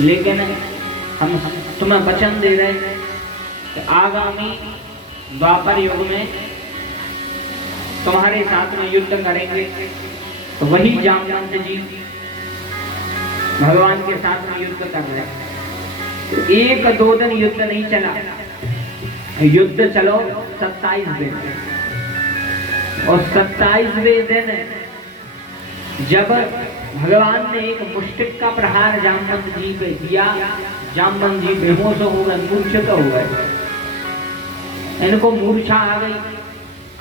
लेकिन हम तुम्हें वचन दे रहे कि आगामी द्वापर युग में तुम्हारे साथ में युद्ध करेंगे। तो वही जामवंत जी भगवान के साथ में युद्ध कर रहे हैं। तो 1-2 दिन युद्ध नहीं चला, युद्ध चलो 27 दिन। और 27वें दिन जब भगवान ने एक मुष्टिक का प्रहार जामवंत जी पे दिया, जामवंत जी बेहोश हो गए, मूर्छित हो गए। इनको मूर्छा आ गई,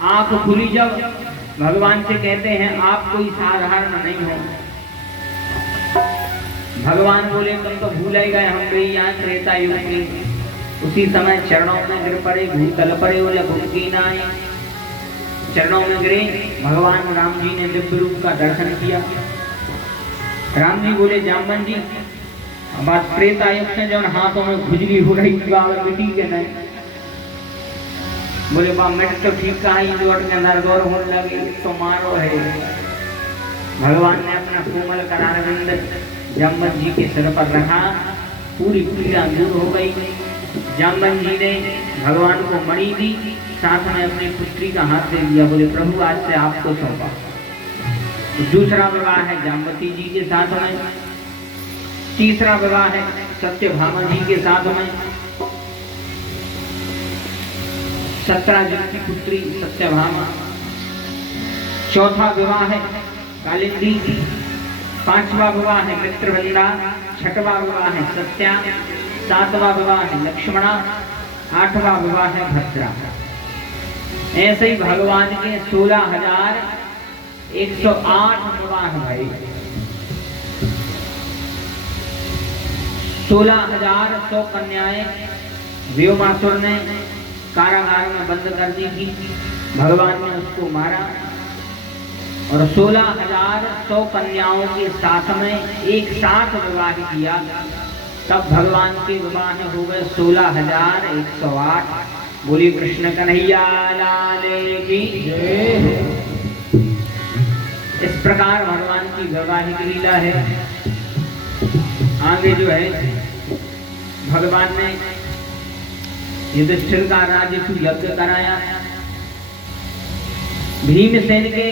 आंख खुली जब भगवान से कहते हैं आप कोई साधारण नहीं हो। भगवान बोले तुम तो भूल ही गए, हम गई यहाँ त्रेता युग में। उसी समय चरणों में गिर पड़े, भूतल पड़े, बोले भूतकी ना आए। चरणों में गिरे, भगवान राम जी ने दिव्य रूप का दर्शन किया। राम जी बोले जामवंत जी बात त्रेता युग से जो हाथों में खुजली हो रही मिट्टी के नहीं। बोले बा मिट तो ठीक कहा, जोड़ के अंदर दौड़ होने लगी तो मारो है। भगवान ने अपना कोमल करारविंद जामवंत जी के सिर पर रखा, पूरी पीड़ा दूर हो गई। जामवंत जी ने भगवान को मणि दी, साथ में अपनी पुत्री का हाथ दे दिया। बोले प्रभु आज से आपको सौंपा। दूसरा विवाह है जामवती जी के साथ में। तीसरा विवाह है सत्यभामा जी के साथ में। सत्यराज की पुत्री सत्यभामा। चौथा विवाह है कालिंदी। पांचवा विवाह है मित्रवृंदा। छठवा विवाह है सत्या। सातवां विवाह है लक्ष्मणा। आठवां विवाह है भद्रा। ऐसे ही भगवान के 16,108 विवाह भाई। 16,100 कन्याएं व्योमासुर ने कारागार में बंद कर दी थी। भगवान ने उसको मारा और 16,100 कन्याओं के साथ में एक साथ विवाह किया। तब भगवान के विवाह हो गए 16,108। बोली कृष्ण कन्हैया लाल की जय। इस प्रकार भगवान की वैवाहिक लीला है। आगे जो है भगवान ने युधिष्ठिर का राजसूय यज्ञ कराया। भीमसेन के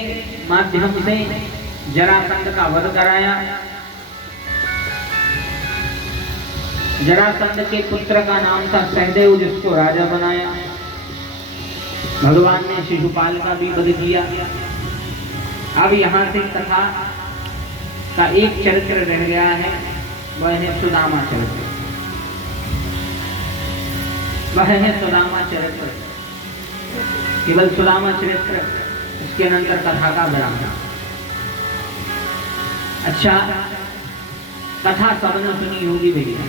माध्यम से जरासंध का वध कराया। जरासंध के पुत्र का नाम था सहदेव, जिसको राजा बनाया। भगवान ने शिशुपाल का भी वध किया। अब यहाँ से कथा का एक चरित्र रह गया है, वह है सुदामा चरित्र। वह है सुदामा चरित्र, केवल सुदामा चरित्र, इसके अनंतर कथा का विराम। अच्छा, कथा सबने सुनी होगी भैया।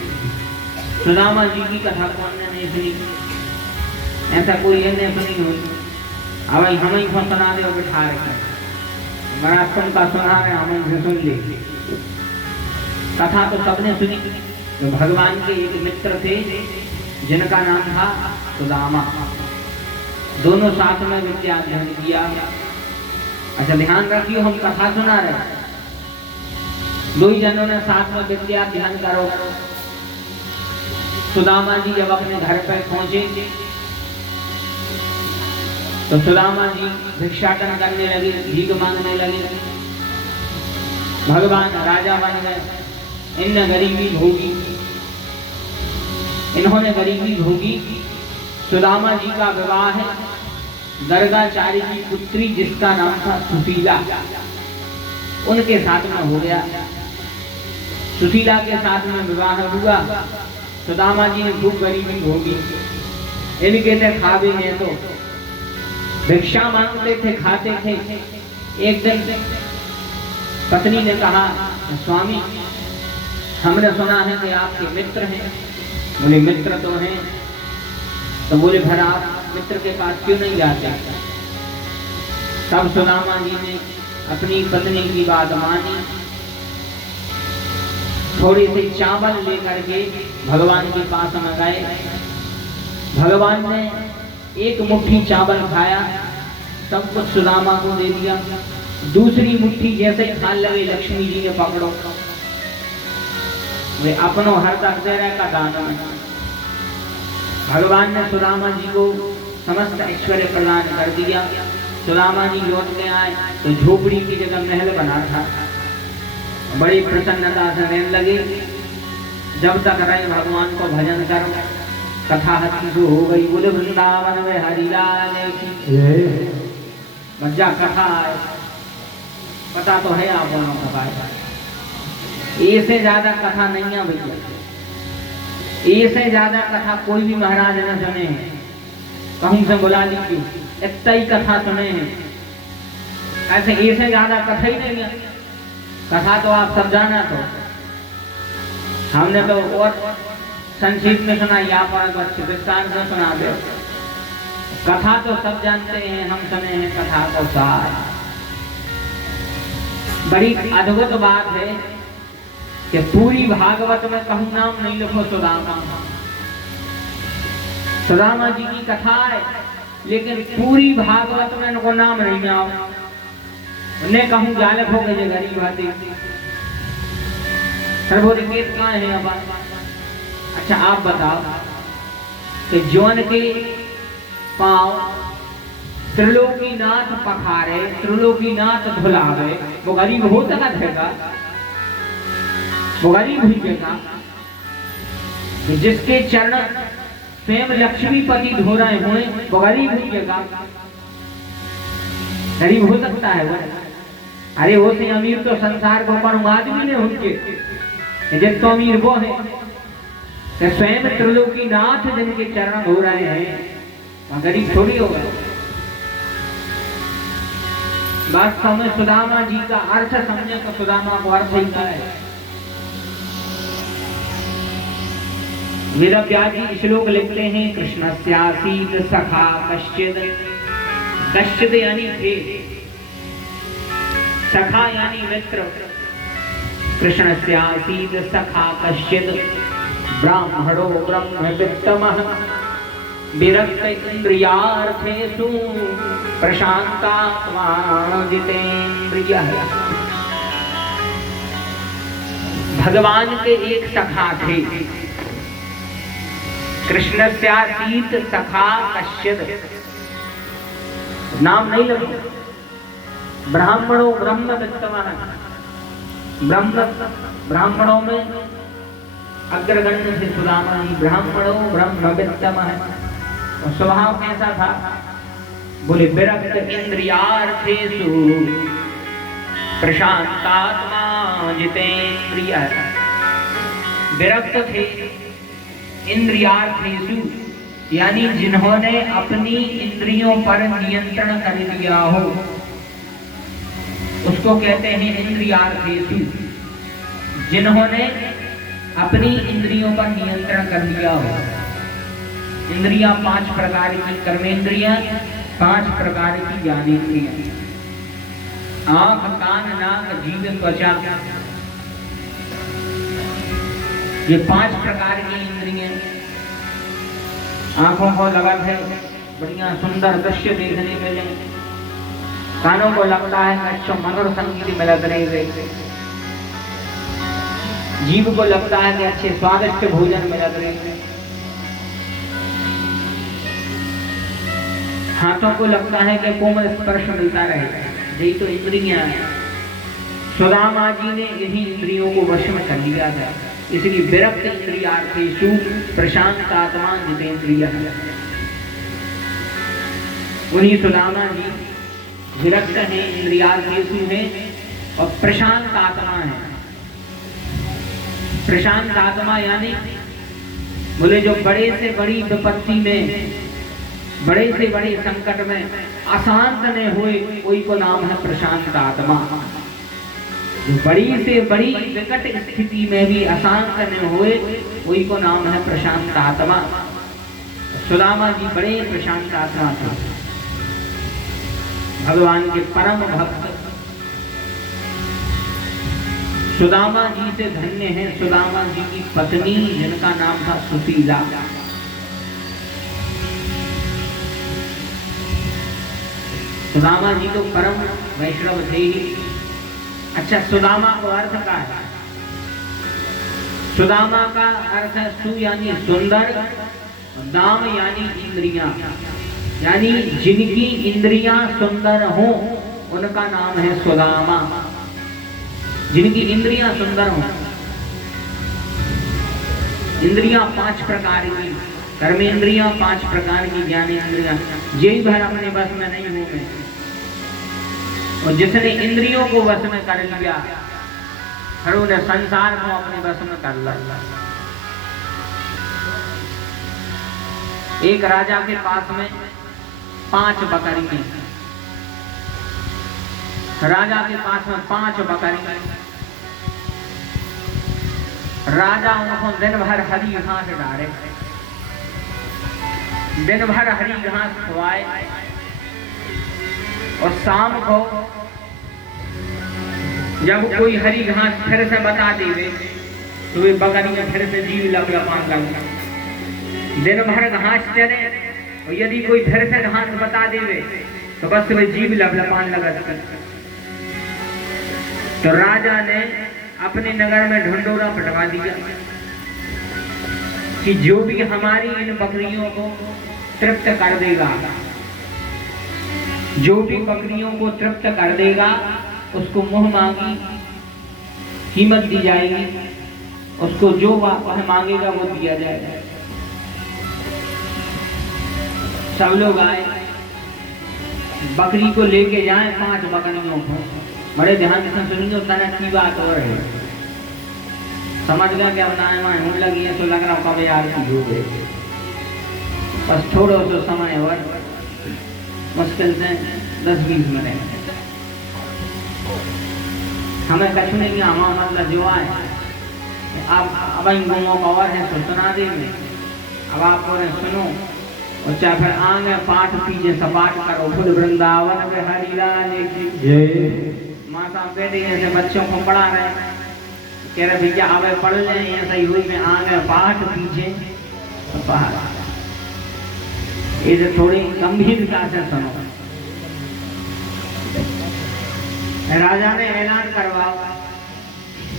सुदामा जी की कथा कौन ने नहीं सुनी? ऐसा कोई है नहीं सुनी होगी। अब हम ही सुना दे और बिठा रहे महाराज तुम का सुना रहे, हम ही सुन ले। कथा तो सबने सुनी। तो भगवान के एक मित्र थे जिनका नाम था सुदामा। दोनों साथ में विद्या अध्ययन किया। अच्छा ध्यान रखियो, हम कथा सुना रहे, दो ही जनों ने साथ में विद्या अध्ययन करो। सुदामा जी जब अपने घर पर पहुंचे तो सुदामा जी भिक्षाटन करने लगे, भीख मांगने लगे। भगवान राजा बन गए। इन्होंने गरीबी भोगी। सुदामा जी का विवाह है गर्गाचार्य की पुत्री जिसका नाम था सुशीला, उनके साथ में हो गया। सुशीला के साथ में विवाह हुआ। सुदामा जी ने खूब गरीबी भोगी। इनके थे खावे हैं तो भिक्षा मांगते थे, खाते थे। एक दिन पत्नी ने कहा स्वामी हमने सुना है कि आपके मित्र हैं। बोले मित्र तो हैं। तो बोले फिर आप मित्र के पास क्यों नहीं जाते? तब सुदामा जी ने अपनी पत्नी की बात मानी। थोड़ी सी चावल लेकर के भगवान के पास में गए। भगवान ने एक मुट्ठी चावल खाया, सब कुछ सुदामा को दे दिया। दूसरी मुट्ठी जैसे खाने लगे लक्ष्मी जी ने पकड़ो। वे अपनो हृदय हृदय का दान। भगवान ने सुदामा जी को समस्त ऐश्वर्य प्रदान कर दिया। सुदामा जी लौट के आए तो झोपड़ी की जगह महल बना था। बड़ी प्रसन्नता से रहने लगे। जब तक रहे भगवान को भजन कर, कथा हती हो गई। बोले वृंदावन में हरिलाल की मज्जा कथा है। पता तो है आप दोनों कथा, इससे ज्यादा कथा नहीं है भैया। इससे ज्यादा कथा कोई भी महाराज न सुने हैं। कहीं से बुला लीजिए, इतना ही कथा सुने हैं। ऐसे इससे ज्यादा कथा ही नहीं है। कथा तो आप सब जाना, तो हमने तो और संक्षिप्त में सुना, या पर विस्तार से सुना दे। कथा तो सब जानते हैं, हम सुने हैं कथा को सार। बड़ी अद्भुत बात है कि पूरी भागवत में कहूं नाम नहीं लिखो सुदामा। सुदामा जी की कथा है, लेकिन पूरी भागवत में इनको नाम नहीं आओ। उन्हें कहूं जा लिखोगे जो गरीब आती सर्वोधिकेत कहाँ है अब। अच्छा आप बताओ कि जौन के पांव त्रिलोकीनाथ पखारे, त्रिलोकीनाथ धुलावे, वो गरीब हो सकता है? वो गरीब ही देगा। जिसके चरण स्वयं लक्ष्मीपति धो रहे हुए, वो गरीब ही देगा। गरीब हो सकता है वो? अरे वो से अमीर तो संसार को पर आदमी ने उनके, जब तो अमीर वो है तो स्वयं त्रिलोकीनाथ जिनके चरण धो रहे हैं, गरीब थोड़ी होगा। वास्तव में सुदामा जी का अर्थ समझे तो सुदामा को अर्थ ही क्या है। वेदव्यास जी श्लोक लिखते हैं, कृष्णस्यासीत सखा कश्चिद। कश्चिद यानी थे, सखा यानी मित्र। कृष्णस्यासीत सखा कश्चिद ब्राह्मणो ब्रह्मवित्तमः विरक्त इंद्रियार्थेषु प्रशांतात्मा जितेन्द्रियः। भगवान के एक सखा थे, कृष्णस्यासीत सखा कश्चिद, नाम नहीं लगे। ब्राह्मणो ब्रह्मवित्तमः, ब्राह्मणों में अग्रगण्य थे सुदामा जी। ब्राह्मणो ब्रह्मवित्तमः, स्वभाव कैसा था? बोले विरक्त इंद्रियार्थेषु प्रशांतात्मा जितेन्द्रियः। विरक्त थे इंद्रियार्थेषु, यानी जिन्होंने अपनी इंद्रियों पर नियंत्रण कर लिया हो, उसको कहते हैं इंद्रियार्थेषु। जिन्होंने अपनी इंद्रियों पर नियंत्रण कर लिया हो। इंद्रियां 5 प्रकार की, कर्मेंद्रियां 5 प्रकार की ज्ञानेंद्रियां। आंख, कान, नाक, जीभ, त्वचा, ये 5 प्रकार की इंद्रियां। आंखों को लगा है बढ़िया सुंदर दृश्य देखने के लिए, कानों को लगता है अच्छा मधुर संगीत में लग रही, जीभ को लगता है कि अच्छे स्वादिष्ट भोजन में लग रहे, हाथों को लगता है कि कोमल स्पर्श मिलता रहे। यही तो इंद्रियां हैं। सुदामा जी ने इन्हीं इंद्रियों को वश में कर लिया था, इसलिए विरक्त इंद्रियार्थेषु प्रशांतात्मा जितेन्द्रियः। उन्हीं सुदामा जी विरक्त हैं, इंद्रियार्थेषु हैं और प्रशांत आत्मा है। प्रशांत आत्मा यानी बोले जो बड़े से बड़ी विपत्ति में, बड़े से बड़े संकट में अशांत न हुए, कोई को नाम है प्रशांत आत्मा। जो बड़ी से बड़ी विकट स्थिति में भी अशांत न हुए, कोई को नाम है प्रशांत आत्मा। सुदामा जी बड़े प्रशांत आत्मा थे, भगवान के परम भक्त। सुदामा जी से धन्य है सुदामा जी की पत्नी, जिनका नाम था सुशीला। सुदामा जी तो परम वैष्णव थे ही। अच्छा, सुदामा को अर्थ क्या है? सुदामा का अर्थ है सु यानी सुंदर, दाम यानी इंद्रियां, यानी जिनकी इंद्रियां सुंदर हो उनका नाम है सुदामा। जिनकी इंद्रियां सुंदर हो, इंद्रियां 5 प्रकार की, कर्मेंद्रियां 5 प्रकार की, ज्ञानेंद्रियां, यही भर अपने बस में नहीं हो गए। और जिसने इंद्रियों को वश में कर लिया फिर उन्हें संसार को अपने वश में कर लिया। एक राजा के पास में 5 बकरियां, राजा के पास में 5 बकरियां। राजा उनको दिन भर हरी घास डाले, दिन भर हरी घास खवाए और शाम को जब कोई हरी घास फिर से बता देवे तो वे बकरियां फिर से जीव लपलपान लगती। दिन भर घास चले और यदि कोई फिर से घास बता देवे तो बस वे जीव लपलपान लगती। तो राजा ने अपने नगर में ढंडोरा पटवा दिया कि जो भी हमारी इन बकरियों को तृप्त कर देगा, जो भी बकरियों को तृप्त कर देगा उसको मुंह मांगी कीमत दी जाएगी, उसको जो वह मांगेगा वो दिया जाएगा। सब लोग आए, बकरी को लेके जाए 5 बकरियों को। बड़े ध्यान से सुनिए, तना की बात हो रही है। समझ गया क्या बताए वहां होने लगी है तो लग रहा कब यार की हो गए। बस थोड़ा सा समय और मुश्किल से 10-20 मिनट हमें कछु नहीं किया। हमारा मतलब जो आए अब इन गुमों का और है तो सुना देंगे। अब आप सुनो और चाहे फिर आगे पाठ पीछे सपाट करो। खुद वृंदावन में हरि लाल की जय। माता बेटे ऐसे बच्चों को पढ़ा रहे, कह रहे भैया आवे पढ़ ले, ऐसा ही हुई में आगे पाठ पीछे सपाट। ये थोड़ी गंभीरता से सुनो। राजा ने ऐलान करवाया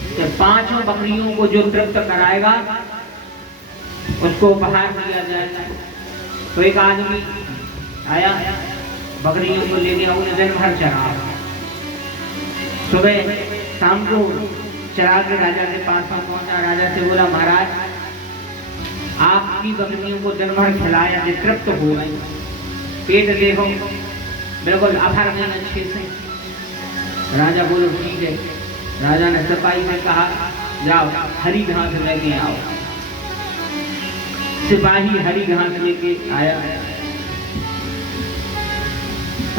कि 5 बकरियों को जो तृप्त कराएगा उसको उपहार दिया जाएगा। तो एक आदमी आया, बकरियों को ले गया, उन्हें दिन भर चरा। सुबह शाम को चरा के राजा के पास में पहुंचा। राजा से बोला महाराज आपकी बकरियों को दिन भर खिलाया, तृप्त हो गई, पेट देखो बिल्कुल आभार में अच्छे से। राजा बोलो ठीक है। राजा ने सिपाही से कहा जाओ हरी घास लेके आओ। सिपाही हरी घास लेके आया।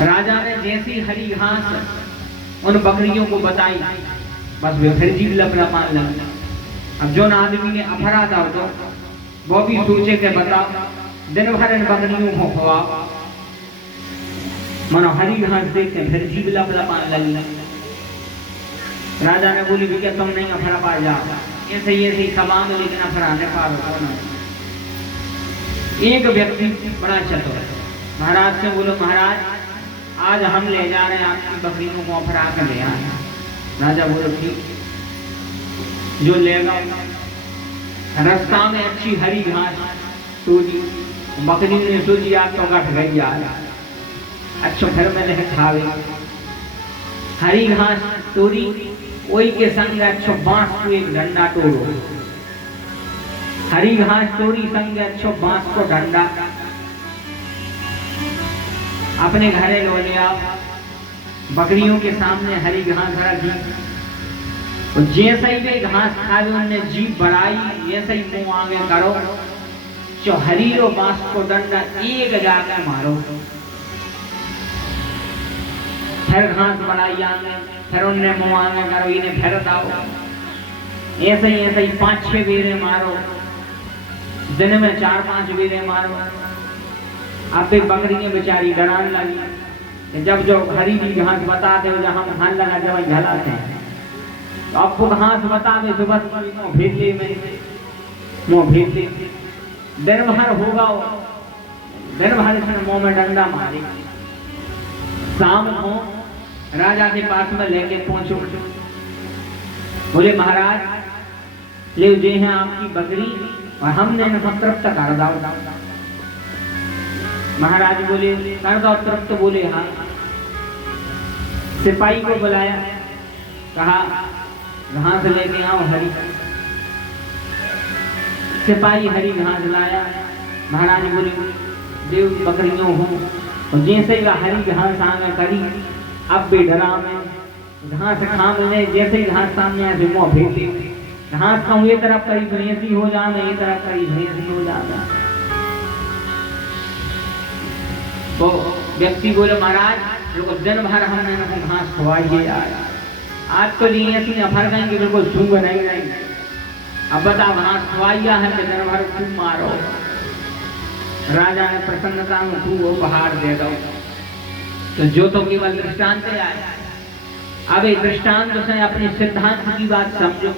राजा ने जैसी हरी घास उन बकरियों को बताई बस वे फिर जीव लपलपान लगा। अब जो आदमी ने अफरा था तो वो भी सोचे के बताओ दिन भर इन बकरियों को खवाओ, मानो हरी घास देख के फिर जीव लपलपान लगी। राजा ने बोली भैया तुम नहीं अफरा पा जाओ, ऐसे ही सवांग लेकिन अफराने पार। एक व्यक्ति बड़ा चतुर महाराज से बोलो महाराज आज हम ले जा रहे हैं आपकी बकरियों को अफरा कर ले आए। राजा बोलो ठीक। जो लेगा रास्ता में अच्छी हरी घास तोड़ी, बकरी ने सोची आप तो गठ गई यार, अच्छा फिर मैंने खावे। हरी घास तोड़ी, वही के संग अच्छो बांस को एक डंडा तोड़ो। हरी घास तोड़ी संग अच्छो बांस को डंडा अपने घरे लो ले आओ। बकरियों के सामने हरी घास रखी और जैसे ही वे घास खावे उनने जीभ बढ़ाई, ऐसे ही मुंह आगे करो, जो हरीरो बांस को डंडा एक जाकर मारो। फिर घास बढ़ाई आगे, फिर उनने मुंह आगे करो, इन्हें फिर दाओ। ऐसे ही 5-6 बेरे मारो, दिन में 4-5 बेरे मारो। अब एक बकरी बेचारी डराने लगी। जब जो हरी घास बताते हो जब हम खान लगा जब झलाते हैं तो आपको घास बतावे तो बस भेजले में मुँह भेजले दिन भर होगा, दिन भर इसने मुँह में डंडा मारे। शाम को राजा के पास में लेके पहुंचो, बोले महाराज ले जे हैं आपकी बकरी और हमने इनको तृप्त कर दो। महाराज बोले कर दो तृप्त, बोले हाँ। सिपाही को बुलाया, कहा घास लेके आओ हरी। सिपाही हरी घास लाया। महाराज बोले देव बकरियों हो, और जैसे ही हरी घास सामने करी, अब भी डरा में घास खाम ले, जैसे ही घास सामने आए मुँह फेर ली। घास खाऊं ये तरफ करीब भैंसी हो जाना, ये तरफ करीब भैंसी हो जाना। तो व्यक्ति बोले महाराज रुको, दिन भर हमने इनको घास खवाइए आज तो लिए ऐसी अफर गई कि बिल्कुल सूंघ नहीं रही। अब बताओ घास खवाइया है कि दिन भर खूब मारो। राजा ने प्रसन्नता में खूब उपहार दे दो। तो जो तो केवल दृष्टांत आए, अब एक दृष्टांत से अपने सिद्धांत की बात समझो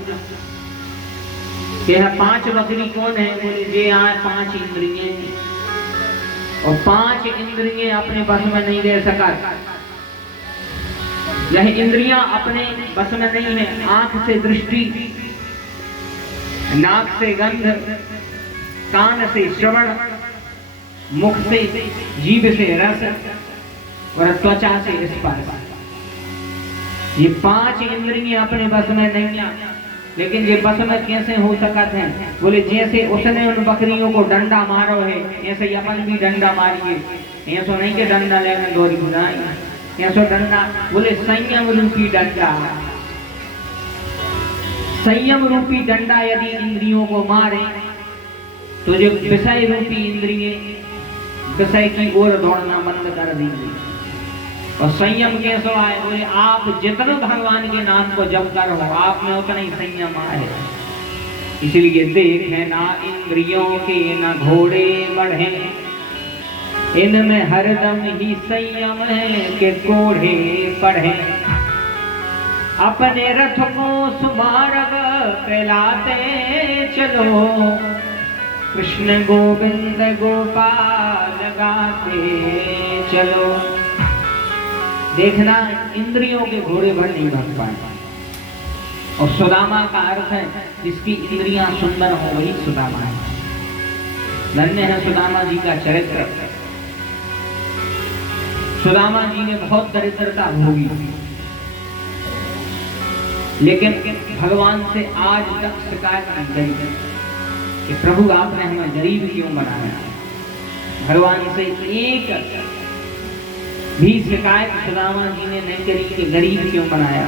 कि 5 बकरी कौन है? बोले जे आए 5 इंद्रिय, और 5 इंद्रिय अपने बस में नहीं रह सका। यह इंद्रियां अपने बस में नहीं है। आंख से दृष्टि, नाक से गंध, कान से श्रवण, मुख से, जीभ से रस और त्वचा से स्पर्श। ये 5 इंद्रियां अपने बस में नहीं है। लेकिन ये बस में कैसे हो सकते हैं? बोले जैसे उसने उन बकरियों को डंडा मारो है, ऐसे ही अपन भी डंडा मारिए। ऐसा नहीं कि डंडा लेकर दौड़ी बुझाई, ऐसा डंडा बोले संयम रूपी डंडा। संयम रूपी डंडा यदि इंद्रियों को मारे तो जो विषय रूपी इंद्रिय विषय की ओर दौड़ना बंद कर देंगे। और संयम कैसे आए? बोले आप जितना भगवान के नाम को जप करो आप में उतना ही संयम आए। इसलिए देखे ना इंद्रियों के न घोड़े बढ़े, इनमें हरदम ही संयम है के कोढ़े पढ़े। अपने रथ को सुमार्ग फैलाते चलो, कृष्ण गोविंद गोपाल गाते चलो। देखना इंद्रियों के घोड़े पर नहीं भाग पाए। और सुदामा का अर्थ है जिसकी इंद्रियां सुंदर हो वही सुदामा है। धन्य है सुदामा जी का चरित्र। सुदामा जी ने बहुत दरिद्रता भोगी, लेकिन भगवान से आज तक शिकायत नहीं करी कि प्रभु आपने हमें गरीब क्यों बनाया। भगवान से एक भी शिकायत सुदामा जी ने नहीं करी कि गरीब क्यों बनाया।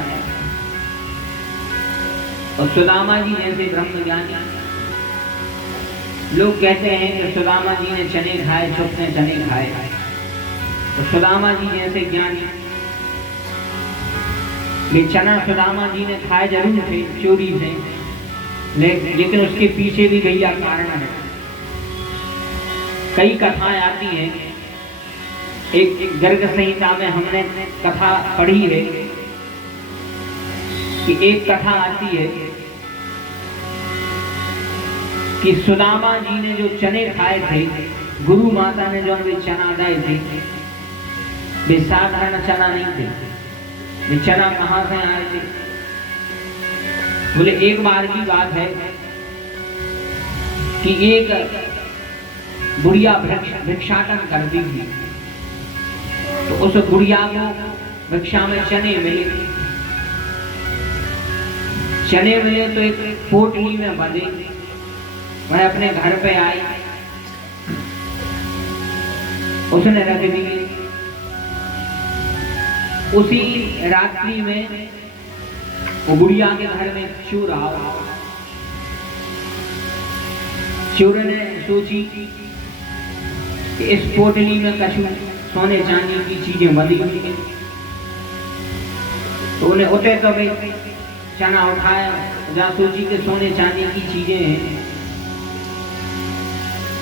और सुदामा जी जैसे ब्रह्मज्ञानी, लोग कहते हैं कि सुदामा जी ने चने खाए, चुप ने चने खाए। तो सुदामा जी जैसे ज्ञानी, ये चना सुदामा जी ने खाए जरूर थे चोरी से, लेकिन उसके पीछे भी भैया कारण है। कई कथाएं आती हैं। एक गर्ग संहिता में हमने कथा पढ़ी है कि एक कथा आती है कि सुदामा जी ने जो चने खाए थे, गुरु माता ने जो वे चना दाए थे, वे साधारण चना नहीं थे। वे चना कहाँ से आए थे? बोले एक बार की बात है कि एक बुढ़िया भिक्षाटन करती थी। तो उस बुढ़िया को भिक्षा में चने मिले। चने मिले तो एक पोटली में बंधे, वह अपने घर पे आई, उसने रख दिए। उसी रात्रि में वो बुढ़िया के घर में चोर आया। चोर ने सोची कि इस पोटली में कछु सोने चांदी की चीजें बंधी हुई हैं। तो उन्हें उठे तो भाई चना उठाया, जहाँ सोची के सोने चांदी की चीजें हैं।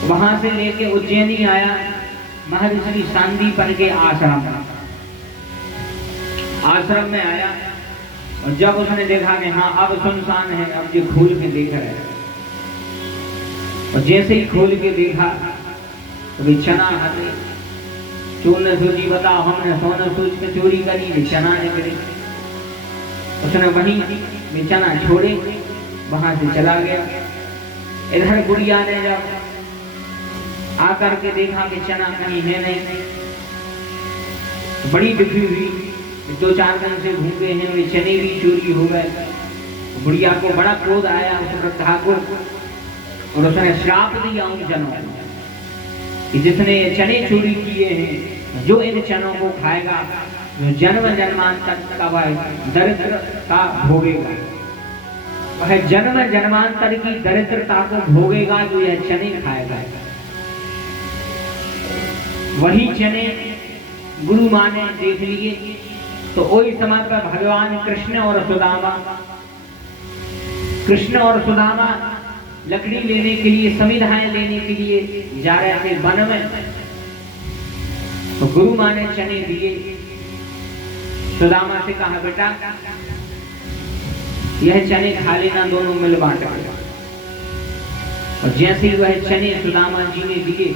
वहां से लेके उज्जैनी आया महर्षि सांदीपन के आश्रम में आया। और जब उसने देखा कि हाँ अब सुनसान है, अब ये खोल के देख रहे हैं। और जैसे ही खोल के देखा तो वे चना हटे। चोर ने सोची बताओ हमने सोना सोच के चोरी करी, वे चना निकले। उसने वहीं वे चना छोड़े वहां से चला गया। इधर गुड़िया ने जब आकर के देखा कि चना कहीं है नहीं, तो बड़ी दुखी हुई। 2-4 दिन से भूखे हैं, वे चने भी चोरी हो गए। बुढ़िया को बड़ा क्रोध आया उस वृद्धा को, और उसने श्राप दिया उन जनों को कि जिसने चने चोरी किए हैं, जो इन चनों को खाएगा, जो जन्म जन्मांतर का वह दरिद्र का भोगेगा, वह जन्म जन्मांतर की दरिद्रता को भोगेगा जो यह चने खाएगा। वही चने गुरु माँ ने देख लिए। तो वही समय पर भगवान कृष्ण और सुदामा लकड़ी लेने के लिए, समिधाएं लेने के लिए जा रहे थे वन में। तो गुरु माँ ने चने दिए। सुदामा से कहा, बेटा यह चने खा लेना, दोनों मिल बांट। और जैसे ही वह चने सुदामा जी ने दिए,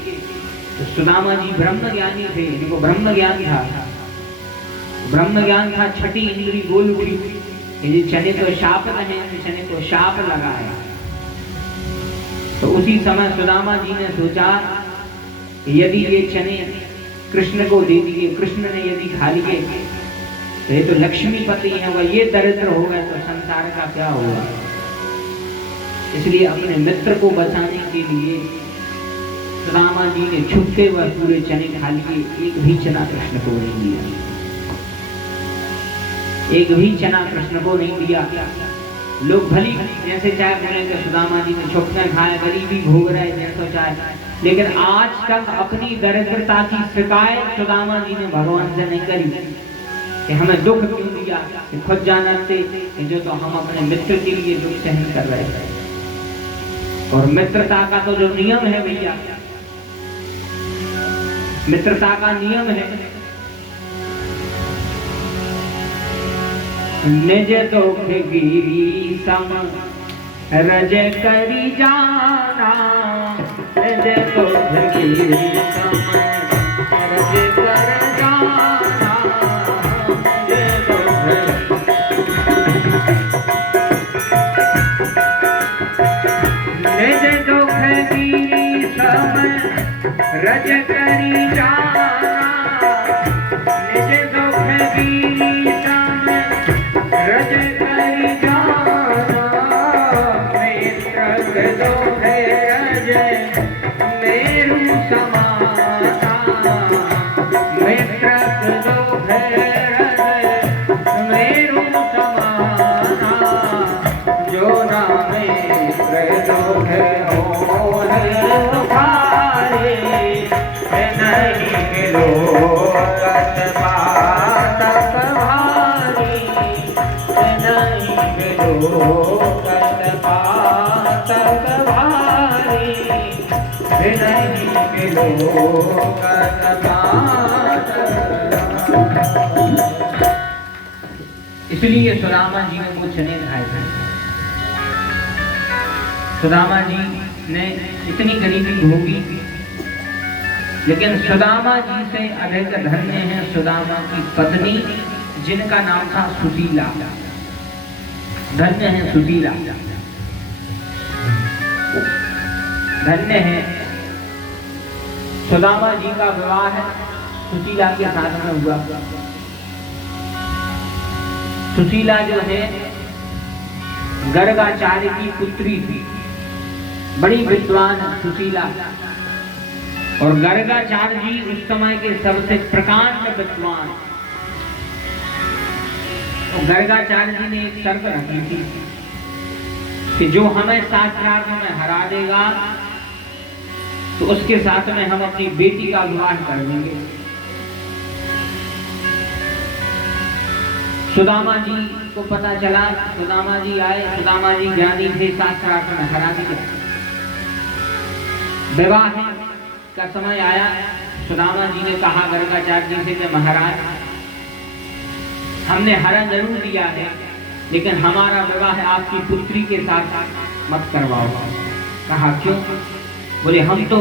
तो सुदामा जी ब्रह्म ज्ञानी थे, इनको ब्रह्म ज्ञान था। ब्रह्म ज्ञान था, छठी इंद्री बोल उठी, ये चने तो शाप है, चने तो शाप लगा है। तो उसी समय सुदामा जी ने सोचा कि यदि ये चने कृष्ण को दे दिए, कृष्ण ने यदि खा लिए, तो ये तो लक्ष्मीपति है, वह ये दरिद्र हो गए तो संसार का क्या होगा। इसलिए अपने मित्र को बचाने के लिए सुदामा जी ने छुपते हुए पूरे चने खा लिए, एक भी चना कृष्ण को नहीं दिया। एक भी चना कृष्ण को नहीं दिया। लोग भली जैसे चाहे बोलेंगे, सुदामा जी ने छुपने खाए, गरीबी भोग रहे जैसा चाहे, लेकिन आज तक अपनी दरिद्रता की शिकायत सुदामा जी ने भगवान से नहीं करी कि हमें दुख क्यों दिया, कि खुद जानते कि जो तो हम अपने मित्र के लिए दुख सहन कर रहे हैं। और मित्रता का तो जो नियम है भैया, मित्रता का नियम है, निज दुख गिरी सम रज करी जाना, निज दुख गिरी सम रज कर जाना, निज दुख गिरी सम रज करी जाना, निज दुख गिरी सम रज करी जाना, मित्र दुख रज मेरु समाना, मित्र दुख रज मेरु समाना, जो ना मित्र दुख हो भारे, नहीं मिलो रत पातक भारी, नहीं मिलो रत पातक भारी, नहीं मिलो रत पातक। इसलिए सुदामा जी ने वो चने खाए थे। सुदामा जी ने इतनी गरीबी भोगी, लेकिन सुदामा जी से अधिक धन्य है सुदामा की पत्नी, जिनका नाम था सुशीला। धन्य है सुशीला, धन्य है। सुदामा जी का विवाह सुशीला के साथ में हुआ। सुशीला जो है गर्गाचार्य की पुत्री थी, बड़ी विद्वान सुशीला। और गर्गाचार्य जी उस समय के सबसे प्रकांड विद्वान। तो गर्गाचार्य जी ने एक शर्त रखी थी कि जो हमें शास्त्रार्थ में हरा देगा, तो उसके साथ में हम अपनी बेटी का विवाह कर देंगे। सुदामा जी को पता चला, सुदामा जी आए, सुदामा जी ज्ञानी थे, शास्त्रार्थ में हरा दिया। विवाह का समय आया, सुदामा जी ने कहा गर्गाचार्य जी से कि महाराज, हमने हरण जरूर दिया है, लेकिन हमारा विवाह आपकी पुत्री के साथ मत करवाओ। कहा क्यों? बोले हम तो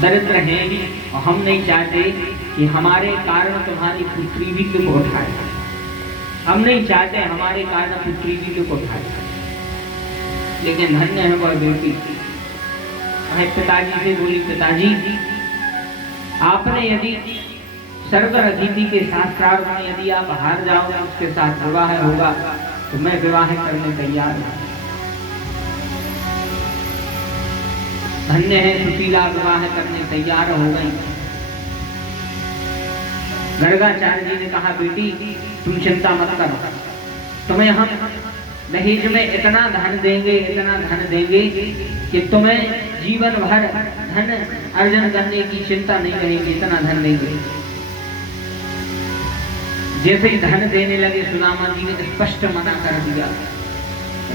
दरिद्र हैं ही, और हम नहीं चाहते कि हमारे कारण तुम्हारी पुत्री भी दुख उठाए। हम नहीं चाहते हमारे कारण पुत्री जी को खाए, लेकिन धन्य है वह बेटी। वह पिताजी से बोली, पिताजी आपने यदि शर्त रखी थी कि शास्त्रार्थ में यदि आप हार जाओ तो उसके साथ विवाह होगा, तो मैं विवाह करने तैयार हूं। धन्य है सुशीला विवाह करने तैयार हो गई। गर्गाचार्य जी ने कहा, बेटी तुम चिंता मत करो, तुम्हें हम दहेज में इतना धन देंगे, इतना धन देंगे कि तुम्हें जीवन भर धन अर्जन करने की चिंता नहीं रहेगी, इतना धन देंगे। जैसे ही धन देने लगे सुदामा जी ने स्पष्ट मना कर दिया,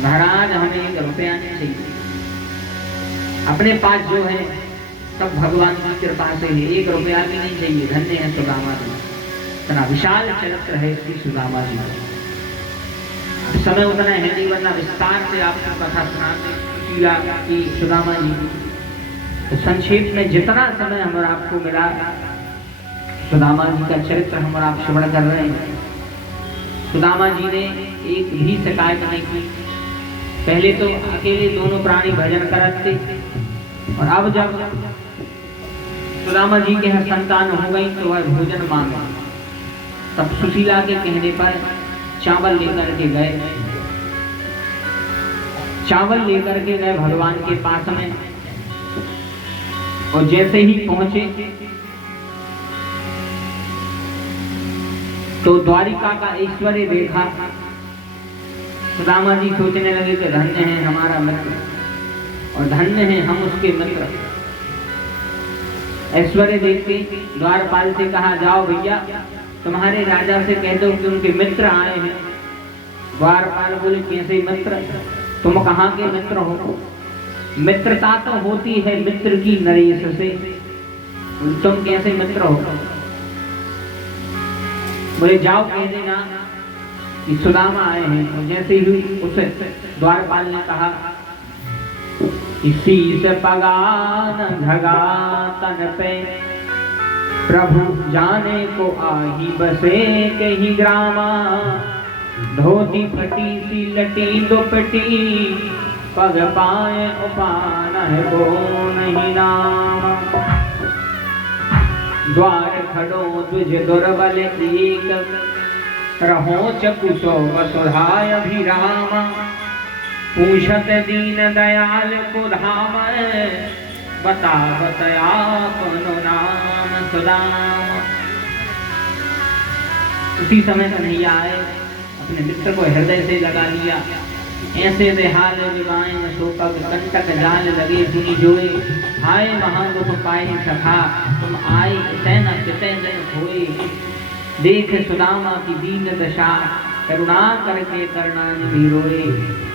महाराज हमें 1 रुपया नहीं चाहिए, अपने पास जो है सब भगवान की कृपा से है, 1 रुपया भी नहीं चाहिए। धन्य है सुदामा जी, इतना विशाल चरित्र है श्री सुदामा जी। समय उतना है नहीं, वरना विस्तार से आपको कथा सुनाते की सुदामा जी। तो संक्षेप में जितना समय हमारा आपको मिला, सुदामा जी का चरित्र हम आप श्रवण कर रहे हैं। सुदामा जी ने एक भी शिकायत नहीं की। पहले तो अकेले दोनों प्राणी भजन करते, और अब जब सुदामा जी के यहाँ संतान हो गई तो वह भोजन मांगा। तब सुशीला के कहने पर चावल लेकर के गए, चावल लेकर के गए भगवान के पास में। और जैसे ही पहुंचे तो द्वारिका का ऐश्वर्य देखा। सुदामा जी सोचने लगे कि धन्य है हमारा मित्र, और धन्य है हम उसके मित्र। ऐश्वर्य देख के द्वारपाल से कहा, जाओ भैया तुम्हारे राजा से कह दो कि उनके मित्र आए हैं। द्वारपाल बोले, कैसे मित्र? तुम कहाँ के मित्र हो? मित्रता तो होती है मित्र की नरेश से, तुम कैसे मित्र हो? बोले, जाओ कह देना कि सुदामा आए हैं। और जैसे ही उसे द्वारपाल ने कहा, इसी से पगान धगा तन पे प्रभु जाने को आही बसे कहीं ग्रामा। धोती फटी सी लटी दुपटी पग पाए उपान है को नहीं नाम। द्वार खड़ो द्विज दुर्बल एक रहो चकुसो वसुधाय अभिरामा। पूछत दीन दयाल को धाम बता बतया कौनो नाम सुदाम। उसी समय कन्हैया आए, अपने मित्र को हृदय से लगा लिया। ऐसे बेहाल विवाएं शोकक कंटक जाल लगे सुनी जोए। हाय महान दुख पाए सखा तुम आए तैन तैन होए। देख सुदामा की दीन दशा करुणा करके करणानिधि रोए।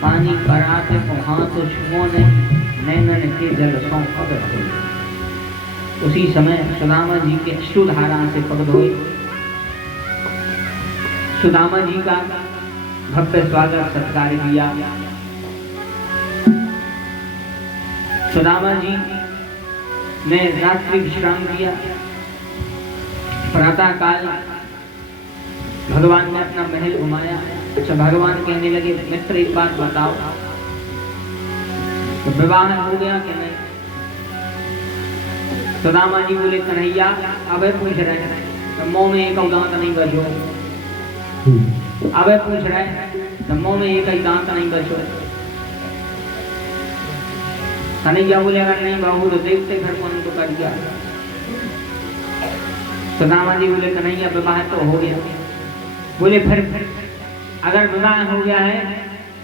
पानी परात को हाथ छुओ ने नैनन के जल सौ पग धोए। उसी समय सुदामा जी के अश्रुधारा से पग धोए। सुदामा जी का भव्य स्वागत सत्कार किया। सुदामा जी ने रात्रि विश्राम किया। प्रातः काल भगवान ने अपना महल घुमाया। अच्छा, भगवान कहने लगे, मित्र एक बात बताओ, तो विवाह हो गया कि नहीं? सुदामा जी बोले, कन्हैया अब पूछ रहे हैं तो मुंह में एक दांत नहीं बचो। अब पूछ रहे हैं तो मुंह में एक ही दांत नहीं बचो। कन्हैया बोले, अगर नहीं बाबू तो देखते घर को तो कर दिया। सुदामा जी बोले, कन्हैया विवाह तो हो गया। बोले, फिर अगर विवाह हो गया है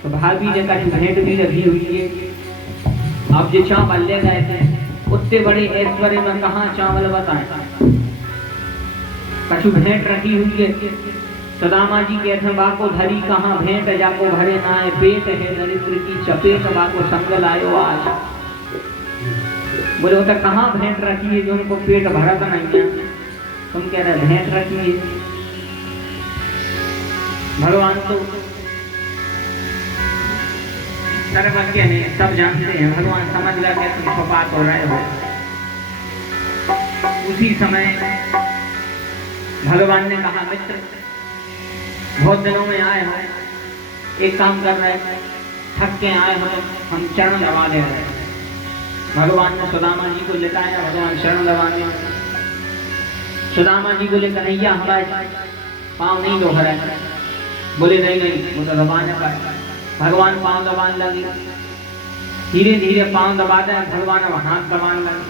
तो भाभी ने कछु भेंट भी रखी हुई है। आप जो चावल ले गए थे उतने बड़े ऐश्वर्य में कहाँ चावल बताए, कछु भेंट रखी हुई है। सुदामा जी कहते बाको धरी कहाँ भेंट जाको भरे नाए पेट है दरिद्र की चपेट बाको संग लायो आज। बोले, वो तो कहाँ भेंट रखी है जो उनको पेट भरत नहीं है, तुम कह रहे भेंट रखी है। भगवान तो सर्वज्ञ है, सब जानते हैं। भगवान समझ गया कि तुम छुपा तो रहे हो। उसी समय भगवान ने कहा, मित्र बहुत दिनों में आए हो, एक काम कर रहे हैं, थक के आए हो, हम चरण दबा दे रहे हैं। भगवान ने सुदामा जी को लिटाया, भगवान शरण दबाने। सुदामा जी बोले कन्हैया हमारे पाँव नहीं दुख रहे। बोले नहीं नहीं वो तो दबाने पर। भगवान पाँव दबाने लगे, धीरे धीरे पाँव दबाते हैं, भगवान अब हाथ दबाने लगे।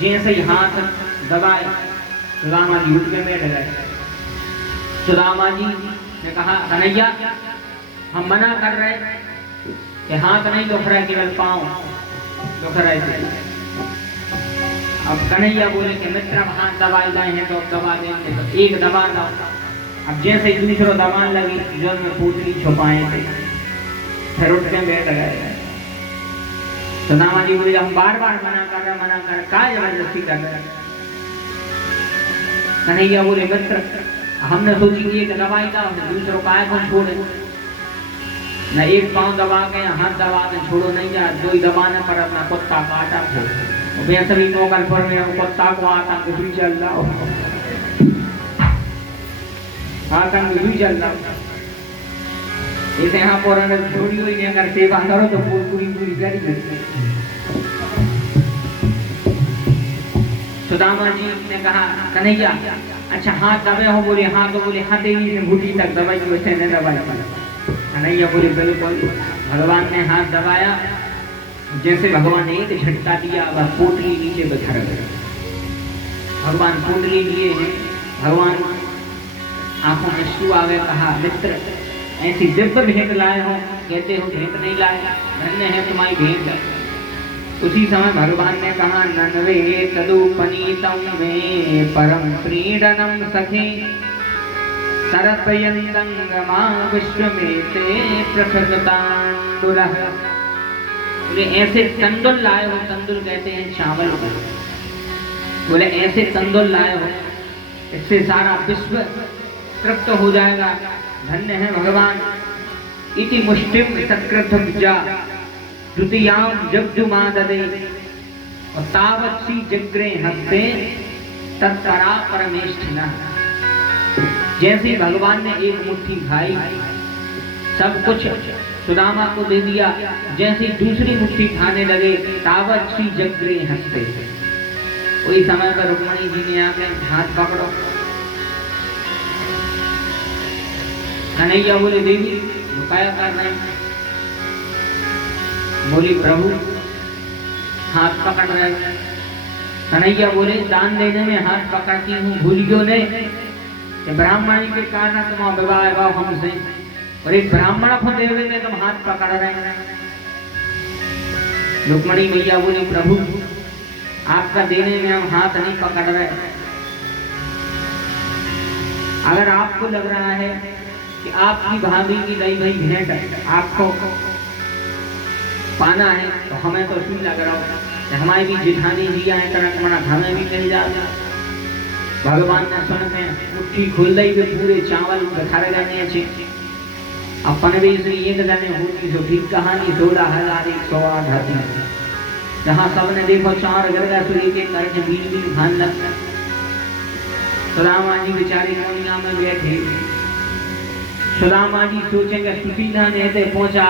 जैसे ही हाथ दबाए सुदामा जी उठ के बैठ गए। सुदामा जी ने कहा कन्हैया हम मना कर रहे कि हाथ नहीं दुख रहा, केवल पाँव दुख रहे थे। अब कन्हैया बोले कि मित्र हाथ दबाए गए हैं तो दबा देंगे, तो एक दबा दो। अब जैसे ही दूसरो दबाने लगी, जो में पूतली छुपाए थे, फिर उठ के बैठ गए। सुदामा जी बोले हम बार बार मना कर क्या जबरदस्ती कर रहे। कन्हैया बोले मित्र हमने सोची कि एक दवाई का दूसरों काय को छोड़े न, एक पाँव दबा के हाथ दबा के छोड़ो नहीं जा, दो ही दबाने पर अपना कुत्ता काटा थे। वैसे भी मोगल पर में हम कुत्ता को आतंक भी चल रहा हो, आतंक भी चल रहा हो। इसे यहाँ पर अगर छोड़ी हुई नहीं, अगर सेवा करो तो पूरी करी। सुदामा जी ने कहा कन्हैया अच्छा हाथ दबे हो? बोले हाँ। तो बोले हाँ देवी ने घुटी तक दबाई, वैसे नहीं दबाई। कन्हैया बोले बिल्कुल। भगवान ने हाथ दबाया, जैसे भगवान ने एक झटका दिया, वह पोटली नीचे बिखर गई। भगवान पोटली लिए हैं, भगवान आंखों में आंसू आ गए। कहा मित्र ऐसी दिव्य भेंट लाए हो, कहते हो भेंट नहीं लाए, धन्य है तुम्हारी भेंट। उसी समय भगवान ने कहा नन्वे तदुपनीतं मे परम प्रीडनं सखे तरपयन्तं मा विश्वमेते प्रकृतांडुलः। बोले ऐसे तंदुल लाए हो, तंदुल कहते हैं चावल को। बोले ऐसे तंदुल लाए हो, इससे सारा विश्व तृप्त हो जाएगा, धन्य है भगवान। इति मुष्टिम सकृतभुजा द्वितीयाम जगजुमाददे और तावत्सी जग्रे हस्ते तत्परा परमेष्ठिना। जैसे भगवान ने एक मुट्ठी खाई, सब कुछ सुदामा को दे दिया, जैसे दूसरी मुट्ठी खाने लगे तावत्सी जग्रे हस्ते। वही समय पर रुक्मणी जी ने आके हाथ पकड़ो। कन्हैया बोले देवी रुकाया कर रहे हैं। बोली प्रभु हाथ पकड़ रहे। कन्हैया बोले दान देने में हाथ पकड़ती हूँ, भूल क्यों नहीं कि ब्राह्मण के कारण तुम विवाह हुआ हमसे, और एक ब्राह्मण को देवे में तुम हाथ पकड़ रहे हैं। रुक्मणी मैया बोली प्रभु आपका देने में हम हाथ नहीं पकड़ रहे। अगर आपको लग रहा है कि आपकी भाभी की लाई भाई भेंट आपको पाना है तो हमें तो सुन लग रहा हो, हमारी भी जिठानी जी आए करक मना हमें भी कहीं जाना। भगवान ने सुन के मुट्ठी खोल दी तो पूरे चावल बिखर गए थे। अपन भी एक जने होती तो ठीक कहानी 16,108 धरती, जहाँ सबने देखो चार गर्दा सूर्य के कर्ज बीच बीच भान लगता। सुदामा जी बेचारे कोनिया में बैठे। सुदामा जी सोचेंगे सुशीला ने ऐसे पहुंचा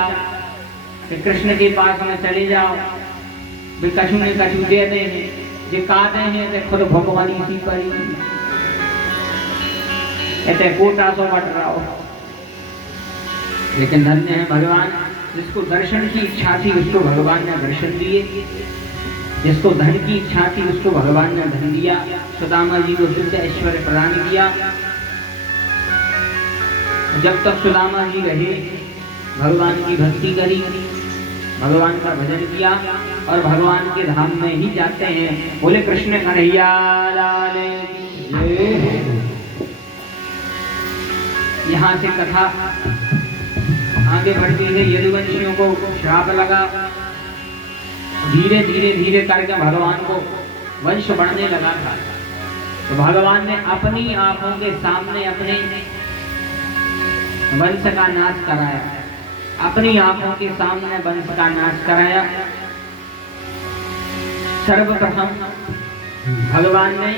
कि कृष्ण के पास में चले जाओ, वे कछु ने कछु दे दे हैं, जो कादे हैं तो खुद भगवान इसी पर ऐसे कोटा सो बट रहा हो। लेकिन धन्य है भगवान, जिसको दर्शन की इच्छा थी उसको भगवान ने दर्शन दिए, जिसको धन की इच्छा थी उसको भगवान ने धन दिया। सुदामा जी को शुद्ध ऐश्वर्य प्रदान किया। जब तक सुदामा जी रहे भगवान की भक्ति करी, भगवान का भजन किया और भगवान के धाम में ही जाते हैं। बोले कृष्ण कन्हैया लाल की। यहाँ से कथा आगे बढ़ती है। यदुवंशियों को श्राप लगा, धीरे धीरे धीरे करके भगवान को वंश बढ़ने लगा था। तो भगवान ने अपनी आंखों के सामने अपने वंश का नाश कराया, अपनी आंखों के सामने वंश का नाश कराया। सर्वप्रथम भगवान ने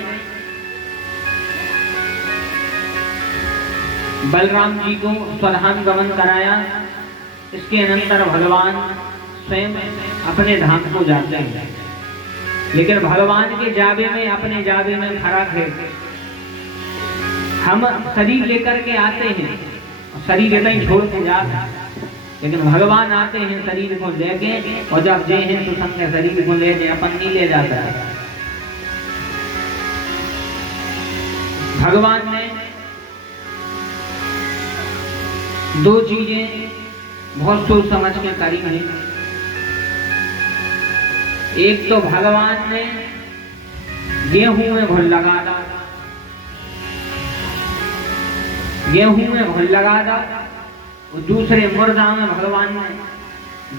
बलराम जी को स्वधाम गमन कराया। इसके अनंतर भगवान स्वयं अपने धाम को जाते हैं। लेकिन भगवान के जावे में अपने जावे में फर्क है। हम शरीर लेकर के आते हैं, शरीर इतना ही छोड़ के जाते हैं, लेकिन भगवान आते हैं शरीर को लेके, और जब जे हैं तो संग शरीर को ले जाए, अपन नहीं ले जाता है। भगवान ने दो चीजें बहुत सोच समझ के करी है। एक तो भगवान ने गेहूं में घुल लगा दा, गेहूं में घुल लगा दा, और दूसरे मुर्दा में भगवान ने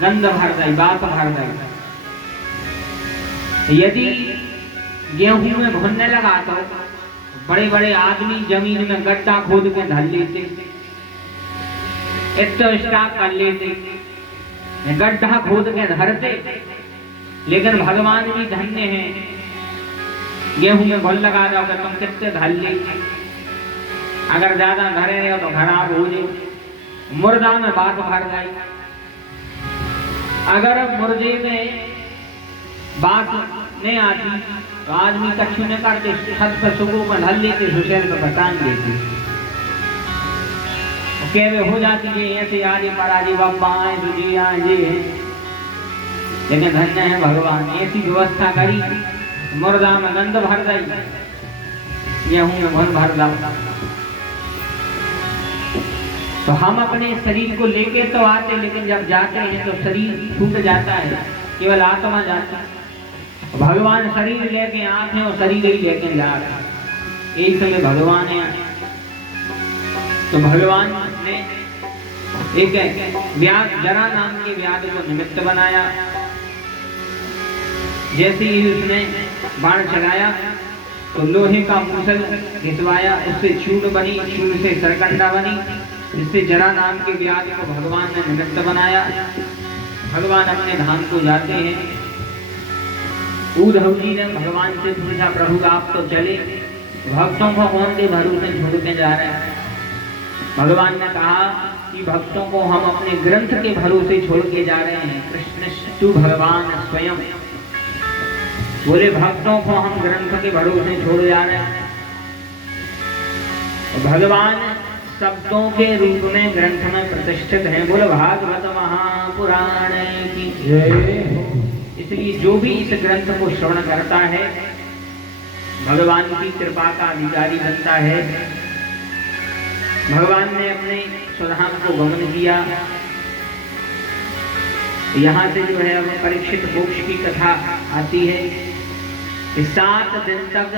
गंध भर गई, बाप भर गई। यदि गेहूं में घुलने लगा तो बड़े बड़े आदमी जमीन में गड्ढा खोद के धर लेते, इतना स्टाक कर लेते, गड्ढा खोद के धरते। लेकिन भगवान भी धन्य हैं, गेहूं में घुल लगा दो कि तुम कितने धर ले, अगर ज्यादा धरे रहे हो तो खराब हो जाए। मुर्दा में बात भर गई। अगर मुर्दे में बात नहीं आती तो आदमी कच्छु न करते, छत पर सुबह में ढल लेते, सुशेल पर बटान देते, केवे हो जाती है ऐसे आज पराजी बाबा आए तो जी आए जी है। लेकिन धन्य है भगवान, ऐसी व्यवस्था करी, मुर्दा में गंध भर गई, गेहूं में घुल भर गया। तो हम अपने शरीर को लेके तो आते, लेकिन जब जाते हैं तो शरीर छूट जाता है, केवल आत्मा जाती है। भगवान शरीर लेके आते हैं और शरीर ही लेके जा रहे हैं, एक समय भगवान है। तो भगवान ने एक व्याध, जरा नाम के व्याध को निमित्त बनाया। जैसे ही उसने बाण चलाया तो लोहे का मूसल घिसवाया, उससे चूड़ बनी, चूड़ से सरकंडा बनी, जिससे जरा नाम के व्याध को भगवान ने निमित्त बनाया। भगवान अपने धाम को जाते हैं। उद्धव जी ने भगवान से पूछा, प्रभु आप तो चले, भक्तों को कौन के भरोसे छोड़ के जा रहे हैं? भगवान ने कहा कि भक्तों को हम अपने ग्रंथ के भरोसे छोड़ के जा रहे हैं। कृष्ण भगवान स्वयं बोले, भक्तों को हम ग्रंथ के भरोसे छोड़ जा रहे हैं। भगवान शब्दों के रूप में ग्रंथ में प्रतिष्ठित हैं। बोले भागवत महापुराण की जय। इसलिए जो भी इस ग्रंथ को श्रवण करता है भगवान की कृपा का अधिकारी बनता है। भगवान ने अपने स्वधाम को गमन किया। यहाँ से जो है अब परीक्षित मोक्ष की कथा आती है। 7 दिन तक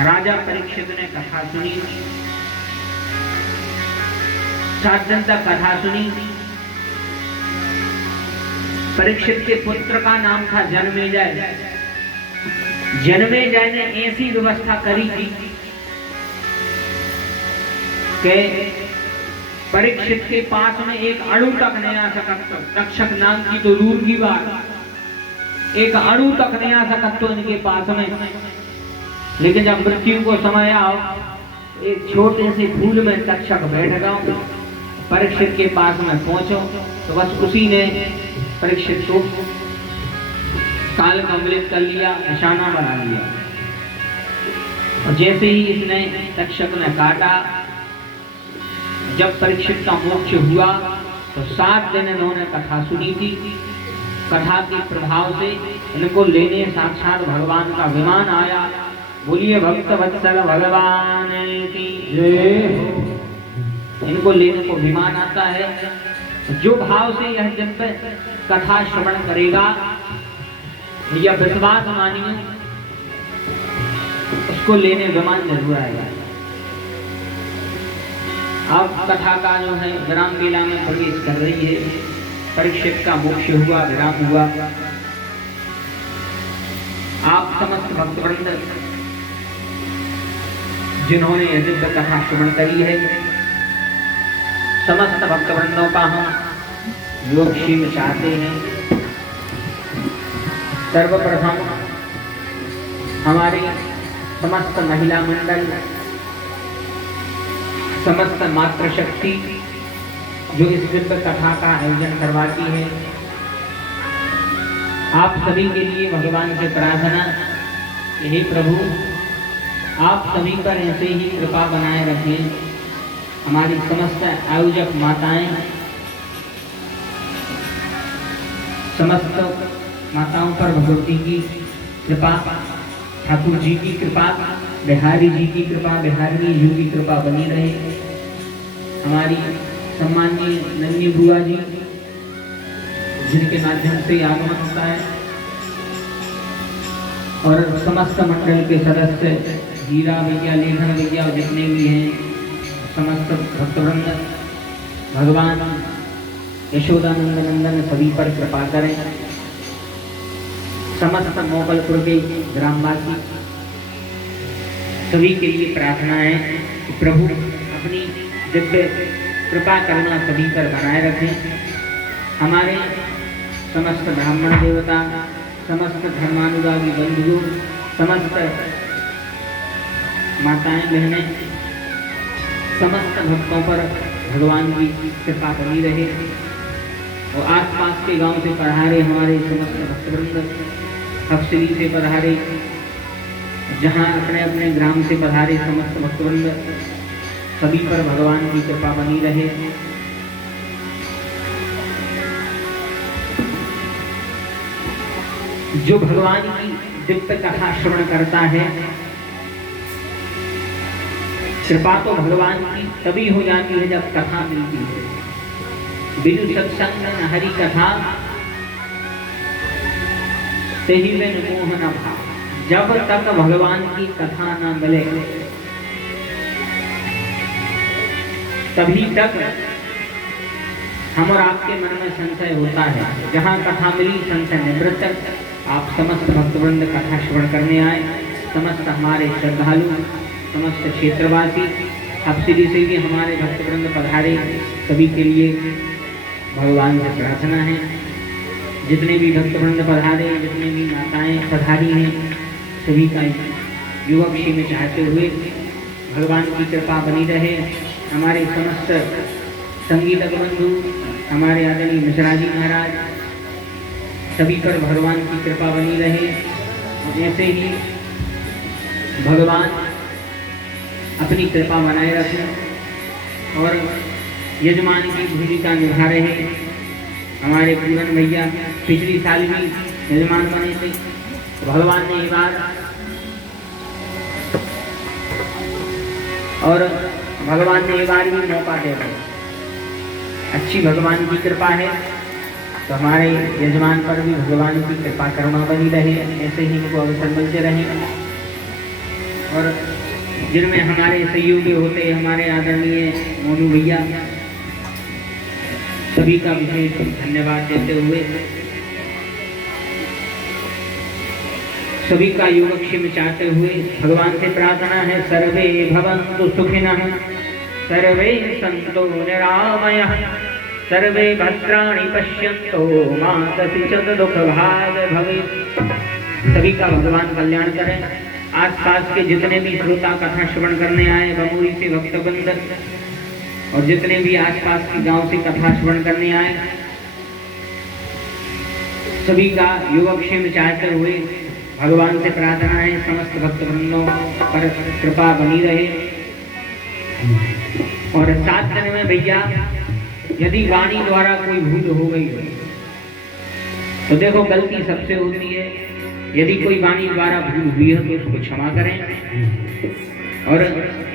राजा परीक्षित ने कथा सुनी, 7 दिन तक कथा सुनी। परीक्षित के पुत्र का नाम था जन्मेजय। जन्मेजय ने ऐसी व्यवस्था करी थी कि परीक्षित के पास में एक अणु तक नहीं आ सकता। तक्षक नाम की तो दूर की बात, एक अणु तक नहीं आ सकता तो इनके पास में। लेकिन जब मृत्यु को समय आओ, एक छोटे से फूल में तक्षक बैठ गया, परीक्षित के पास में पहुंचो तो बस उसी ने परीक्षित को काल कमलित कर लिया, निशाना बना लिया। और जैसे ही इसने तक्षक ने काटा, जब परीक्षित का मोक्ष हुआ तो 7 दिन इन्होंने कथा सुनी थी। कथा के प्रभाव से इनको लेने साक्षात भगवान का विमान आया। बोलिए भक्त वत्सल भगवान की जय। इनको लेने को विमान आता है। जो भाव से यह जब कथा श्रवण करेगा या विश्वास मानिए, उसको लेने विमान जरूर आएगा। अब कथा का जो है विराम लीला में प्रवेश कर रही है। परीक्षित का मोक्ष हुआ, विराम हुआ। आप समस्त भक्तवृंद जिन्होंने यह दिव्य कथा श्रवण करी है, समस्त भक्तवृंदों का हम योगक्षेम चाहते हैं। सर्वप्रथम हमारे समस्त महिला मंडल समस्त मातृशक्ति जो इस दिव्य कथा का आयोजन करवाती है, आप सभी के लिए भगवान से प्रार्थना, हे प्रभु आप सभी पर ऐसे ही कृपा बनाए रखें। हमारी समस्त आयोजक माताएं, समस्त माताओं पर भगवती की कृपा, ठाकुर जी की कृपा, बिहारी जी की कृपा, बिहारी जी की कृपा बनी रहे। हमारी सम्माननीय नन्ही बुआ जी जिनके माध्यम से आगमन होता है, और समस्त मंडल के सदस्य हीरा भैया, लेखन भैया, जितने भी हैं, समस्त भक्तवृंद, भगवान यशोदानंद नंदन सभी पर कृपा करें। समस्त मोगलपुर के ग्रामवासी सभी के लिए प्रार्थना है कि प्रभु अपनी दिव्य कृपा करुणा सभी पर बनाए रखें। हमारे समस्त ब्राह्मण देवता, समस्त धर्मानुरागी बंधुओं, समस्त माताएं बहनें, समस्त भक्तों पर भगवान की कृपा बनी रहे, और आसपास के गांव से पधारे हमारे समस्त भक्तवृंद, तफसीली से पधारे, जहां अपने अपने ग्राम से पधारे समस्त भक्तवृंद, सभी पर भगवान की कृपा बनी रहे। जो भगवान की दिव्य कथा श्रवण करता है, कृपा तो भगवान की तभी हो जाती है जब कथा मिलती है। बिनु सत्संग न हरि कथा, तेहि में मोह न भाव। जब तक भगवान की कथा न मिले तभी तक हम और आपके मन में संशय होता है। जहाँ कथा मिली संशय निवृत्त। आप समस्त भक्तवृंद कथा श्रवण करने आए, समस्त हमारे श्रद्धालु, समस्त क्षेत्रवासी, तफसीली से भी हमारे भक्तवृंद पधारे, सभी के लिए भगवान से प्रार्थना है। जितने भी भक्तवृंद पधारे, जितने भी माताएं पधारी हैं, सभी का युवक्षी में चाहते हुए भगवान की कृपा बनी रहे। हमारे समस्त संगीतक बंधु, हमारे आदरणीय मिश्रा जी महाराज, सभी पर भगवान की कृपा बनी रहे। जैसे ही भगवान अपनी कृपा बनाए रखें और यजमान की भूमिका निभा रहे। हमारे पूरन भैया पिछली साल भी यजमान बने थे, भगवान ने एक बार, और भगवान ने एक बार भी मौका दे दिया। अच्छी भगवान की कृपा है, तो हमारे यजमान पर भी भगवान की कृपा करुणा बनी रहे, ऐसे ही इनको अवसर मिलते रहे। और जिनमें हमारे सहयोगी होते हमारे आदरणीय मोनू भैया, सभी का विशेष धन्यवाद देते हुए सभी का योगक्षेम चाहते हुए भगवान से प्रार्थना है, सर्वे भवन्तु सुखिनः, सर्वे सन्तु निरामयः, सर्वे भद्राणि पश्यन्तु मा कश्चित् दुःखभाग् भवेत्। सभी का भगवान कल्याण करें। आसपास के जितने भी श्रोता कथा श्रवण करने आए, बमूरी से भक्तवृंद, और जितने भी आसपास के गांव से कथा श्रवण करने आए, सभी का योगक्षेम चाहते हुए भगवान से प्रार्थना है, समस्त भक्तवृंदों पर कृपा बनी रहे। और 7 दिन में भैया यदि वाणी द्वारा कोई भूल हो गई हो तो देखो गलती सबसे होती है। यदि कोई वाणी द्वारा भूल हुई है तो उसको क्षमा करें, और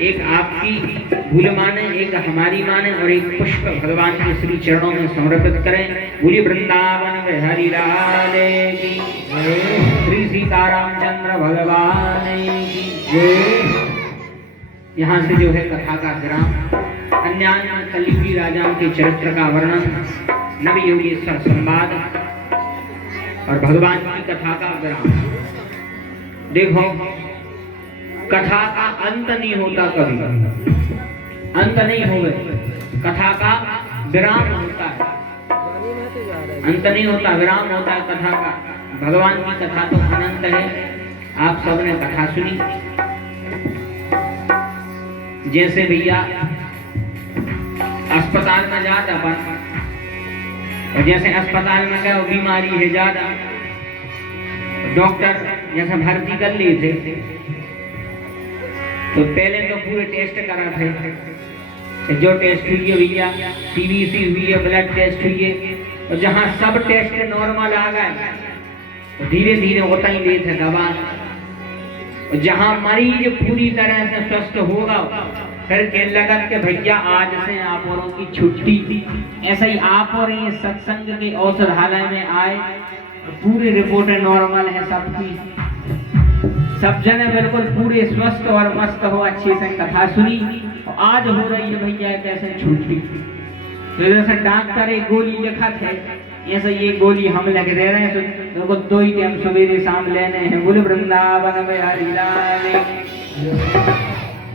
एक आपकी भूल माने, एक हमारी माने, और एक पुष्प भगवान के श्री चरणों में समर्पित करें। बोलिए वृंदावन बिहारी लाल की जय, श्री सीतारामचंद्र भगवान की जय। यहाँ से जो है कथा का विराम। अन्यान्य कलियुगी राजाओं के चरित्र का वर्णन, नवयोगेश्वर संवाद और भगवान की कथा का विराम। देखो कथा का अंत नहीं होता, कभी अंत नहीं होगा, कथा का विराम होता है। अंत नहीं होता, विराम होता है कथा का। भगवान की कथा तो अनंत है। आप सबने कथा सुनी। जैसे भैया अस्पताल में जाता अपन, और जैसे अस्पताल में गए बीमारी है ज्यादा, डॉक्टर जैसे भर्ती कर लिए थे तो पहले तो पूरे टेस्ट करा थे, जो टेस्ट हुई है भैया, सीबीसी हुई है, ब्लड टेस्ट हुई है, और जहाँ सब टेस्ट नॉर्मल आ गए तो धीरे धीरे होता ही ले थे दवा, और जहाँ मरीज पूरी तरह से स्वस्थ होगा फिर के लगन के भैया आज से आप औरों की छुट्टी थी। ऐसा ही आप और ये सत्संग के औषधालय में आए, पूरी रिपोर्टें नॉर्मल है सबकी, सब जने बिल्कुल पूरे स्वस्थ और मस्त हो, अच्छे से कथा सुनी, और आज हो रही है भैया कैसे छुट्टी। तो जैसे डॉक्टर एक गोली लिखा थे, ऐसे ये गोली हम लग रहे हैं तो 2 ही टाइम सवेरे शाम लेने हैं, बोले वृंदावन में हरि लाल।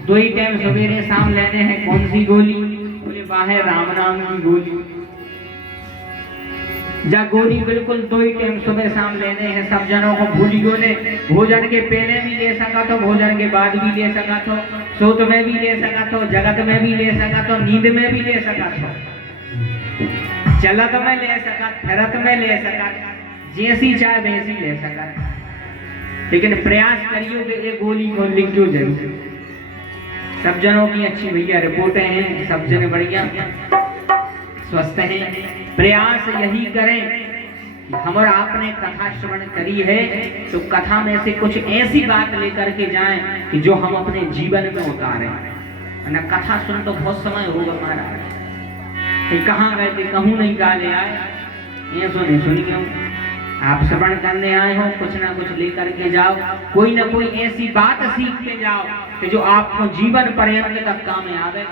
2 ही टाइम सवेरे शाम लेने हैं, कौन सी गोली? बोले बाहर राम नाम की गोली। जा गोली बिल्कुल 2 ही टाइम सुबह शाम लेने हैं, सब जनों को भूली गोले, भोजन के पहले भी ले सका तो, भोजन के बाद भी ले सका तो, सोत में भी ले सका तो, जगत में भी ले सका तो, नींद में भी ले सका तो, चलत में ले सका, फिरत में ले सका, जैसी चाहे वैसी ले सका, लेकिन प्रयास करियो कि ये गोली को लिख दो जरूर। सब जनों की अच्छी भैया रिपोर्टें हैं, सब जने बढ़िया स्वस्थ हैं। प्रयास यही करें कि हम और आपने कथा श्रवण करी है तो कथा में से कुछ ऐसी बात लेकर के जाएं कि जो हम अपने जीवन में उतारें। ना कथा सुन तो बहुत समय होगा महाराज, कहाँ गए थे, कहूँ नहीं गा ले आए, ये सुनी क्यों? आप श्रवण करने आए हो, कुछ ना कुछ लेकर के जाओ, कोई ना कोई ऐसी बात सीख के जाओ कि जो आपको जीवन पर्यंत तक काम में आवे।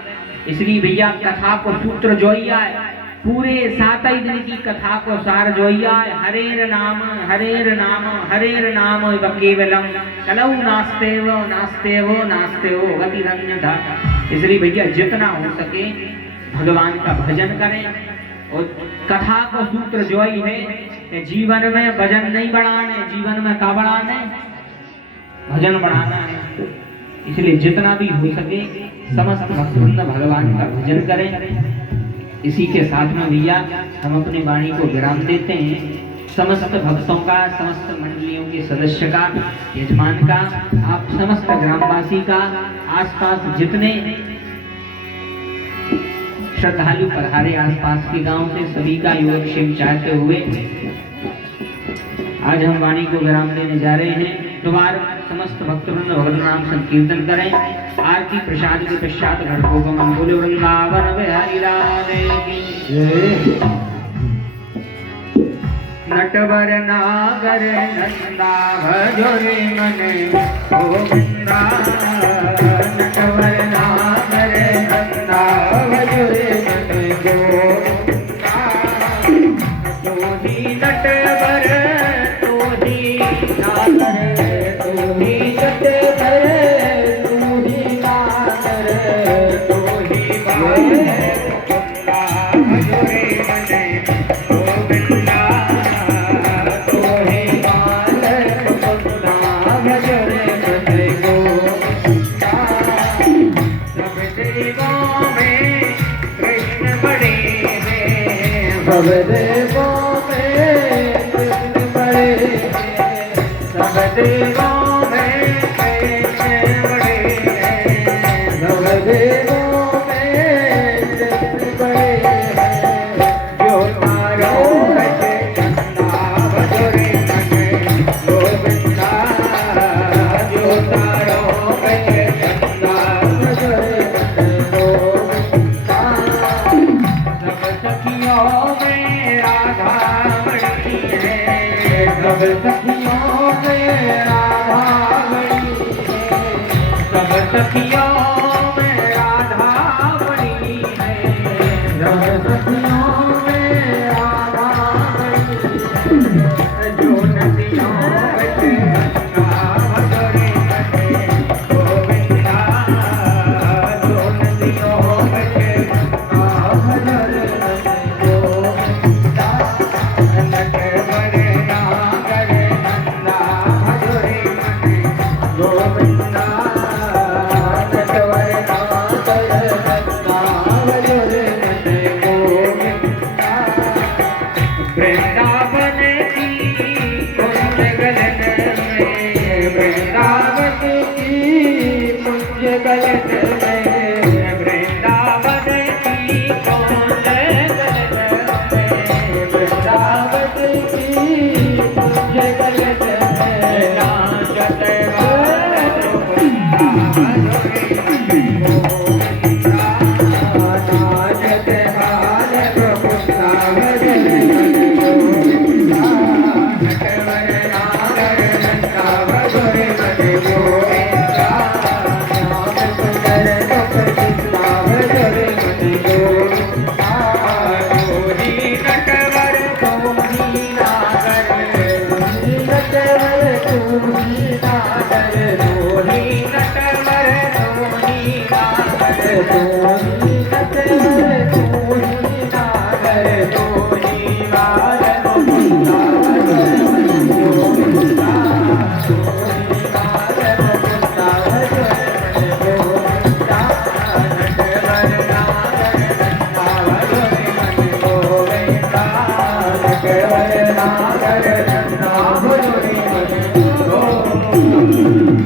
इसलिए भैया कथा को सूत्र जोइया है, पूरे 7 ही दिन की कथा को सार जोइया है, हरेर नाम हरेर नाम हरेर नाम केवलम कलऊ नास्तेव नास्तेव नास्तेव गतिरन्यथा। इसलिए भैया जितना हो सके भगवान का भजन करें, और कथा को सूत्र जोई है कि जीवन में भजन नहीं बढ़ाने, जीवन में का बढ़ाने, भजन बढ़ाना है। इसलिए जितना भी हो सके समस्त भक्तवृंद भगवान का भजन करें। इसी के साथ में भैया हम अपनी वाणी को विराम देते हैं। समस्त भक्तों का, समस्त मंडलियों के सदस्य का, यजमान का, आप समस्त ग्रामवासी का, आसपास जितने श्रद्धालु पधारे आसपास के गांव से, सभी का योगक्षेम चाहते हुए आज हम वाणी को विराम देने जा रहे हैं। दोबारा समस्त भक्तवृंद भगवत नाम संकीर्तन करें। आरती प्रसाद के पश्चात घर को गमन। बोले वृंदावन बिहारी लाल की जय। नटवर नागर नंदा भजो रे मन गोविंदा, नटवर नागर नंदा भजो रे मन गोविंदा। तू ही नटवर तू ही नागर, तू ही नटवर तू ही नागर, तू ही गोविंदा भजो रे मन गोविंदा। सब देवों में कृष्ण बड़े हैं, सब देवों में कृष्ण बड़े हैं, सब देवों में कृष्ण बड़े हैं। जो तारो है चंदा भजो रे मन गोविंदा, जो तारो है चंदा भजो रे मन गोविंदा। सब सखियों सब सखियों में राधा बड़ी है, सब सखियों में राधा बड़ी है, सब सखियों में राधा बड़ी है। जो नदियों में गंगा भजो रे मन गोविंदा, जो नदियों में गंगा भजो रे मन गोविंदा। नटवर नागर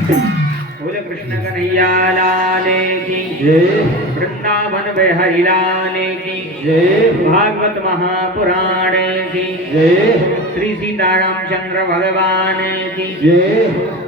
बोले कृष्ण कन्हैया लाल की जय। वृंदावन बिहारी लाल की जय। भागवत महापुराण की जय। श्री सीतारामचंद्र भगवान की जय।